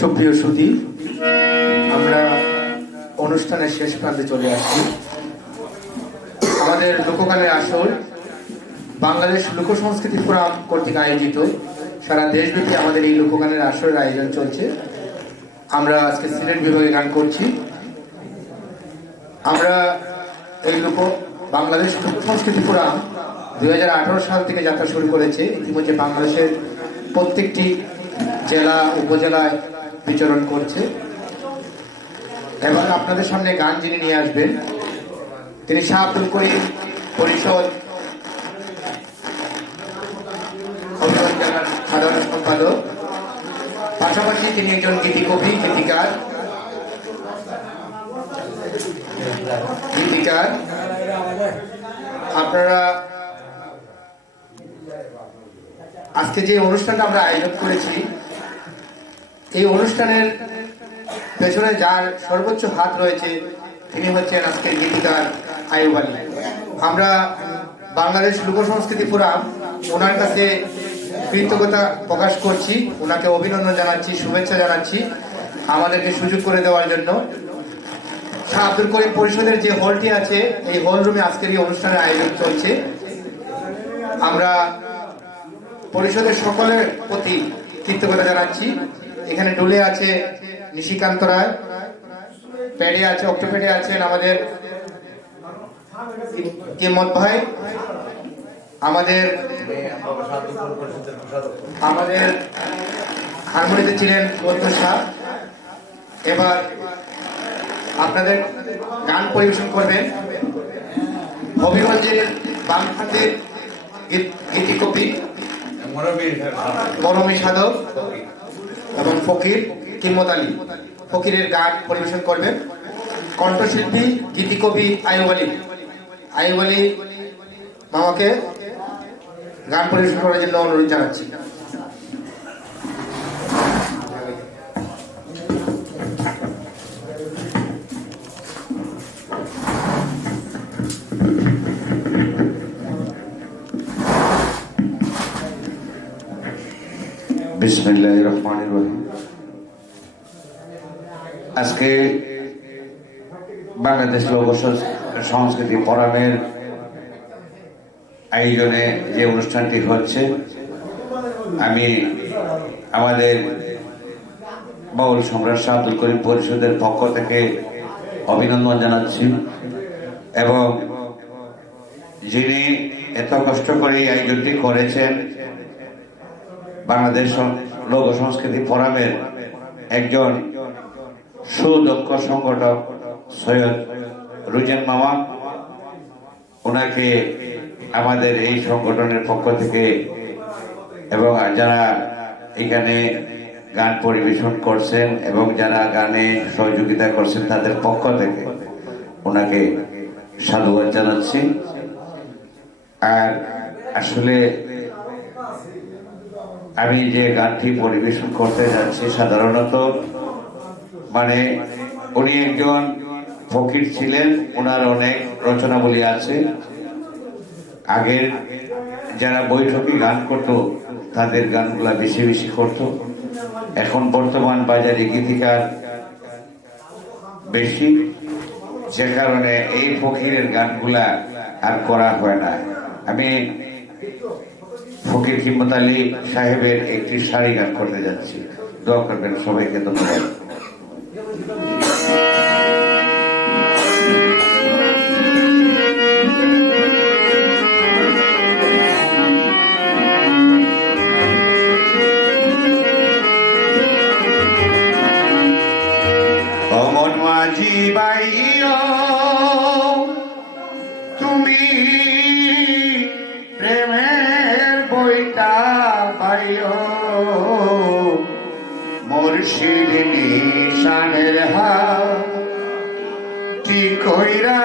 সুপ্রিয় সুধী আমরা অনুষ্ঠানের শেষ প্রান্তে চলে আসছি। আমাদের লোকগানের আসর বাংলাদেশ লোক সংস্কৃতি ফোরাম কর্তৃক আয়োজিত। সারা দেশব্যাপী আমাদের এই লোকগানের আসরের আয়োজন চলছে। আমরা আজকে সিলেট বিভাগে গান করছি। আমরা এই লোক, বাংলাদেশ লোক সংস্কৃতি ফোরাম দুই হাজার আঠারো সাল থেকে যাত্রা শুরু করেছে। ইতিমধ্যে বাংলাদেশের প্রত্যেকটি জেলা, উপজেলায় বিচরণ করছে। এবং আপনাদের সামনে গান যিনি নিয়ে আসবেন, তিনি শাহ আব্দুল করিম পরিষদ সাধারণ সম্পাদক। পাশাপাশি তিনি একজন গীতি কবি, গীতিকার। গীতিকার। আপনারা আজকে যে অনুষ্ঠানটা আমরা আয়োজন করেছি, এই অনুষ্ঠানের পেছনে যার সর্বোচ্চ হাত রয়েছে, তিনি হচ্ছেন আজকের গীতিকার আয়ুব আলী। আমরা বাংলাদেশ লোক সংস্কৃতি ফোরাম ওনার কাছে কৃতজ্ঞতা প্রকাশ করছি, ওনাকে অভিনন্দন জানাচ্ছি, শুভেচ্ছা জানাচ্ছি, আমাদেরকে সুযোগ করে দেওয়ার জন্য। শাহ আব্দুল করিম পরিষদের যে হলটি আছে, এই হল রুমে আজকের এই অনুষ্ঠানের আয়োজন চলছে। আমরা পরিষদের সকলের প্রতি কৃতজ্ঞতা জানাচ্ছি। এখানে ডুলে আছে নিশিকান্ত রায়। প্যাডে আছে, অক্টোপেডে আছেন আমাদের কিমত ভাই। আমাদের আমাদের হারমোনিতে ছিলেন বন্ধু শাহ। এবার আপনাদের গান পরিবেশন করবেন। হবিগঞ্জের বামখাতের গীতি কবি মরমী সাধক এবং ফকির কিম্মত আলী। ফকিরের গান পরিবেশন করবেন কণ্ঠশিল্পী গীতিকবি আয়ুব আলী। আয়ুব আলী মামাকে গান পরিবেশন করার জন্য অনুরোধ জানাচ্ছি। আজকে বাংলাদেশ সংস্কৃতি ফোরামের আয়োজনে যে অনুষ্ঠানটি হচ্ছে, আমি আমাদের বাউল সম্রাট আব্দুল করিম পরিষদের পক্ষ থেকে অভিনন্দন জানাচ্ছি এবং যিনি এত কষ্ট করে এই আয়োজনটি করেছেন বাংলাদেশ লোক সংস্কৃতি ফোরামের একজন সুদক্ষ সংগঠক সৈয়দ রুজেন মামা। ওনাকে আমাদের এই সংগঠনের পক্ষ থেকে এবং যারা এখানে গান পরিবেশন করছেন এবং যারা গানে সহযোগিতা করছেন তাদের পক্ষ থেকে ওনাকে সাধুবাদ জানাচ্ছি। আর আসলে আমি যে গানটি পরিবেশন করতে যাচ্ছি, সাধারণত মানে উনি একজন ফকির ছিলেন ওনার অনেক রচনাবলী আছে। আগের যারা বৈঠকি গান করত, তাদের গানগুলা বেশি বেশি করত। এখন বর্তমান বাজারে গীতিকার বেশি, যে কারণে এই ফকিরের গানগুলা আর করা হয় না। আমি ফকির হিম্মত আলী সাহেবের একটি শাড়ি গান করতে যাচ্ছি। দোয়া করবেন সবাইকে ধন্যবাদ। মুর্শিদ নিশানের কি কইরা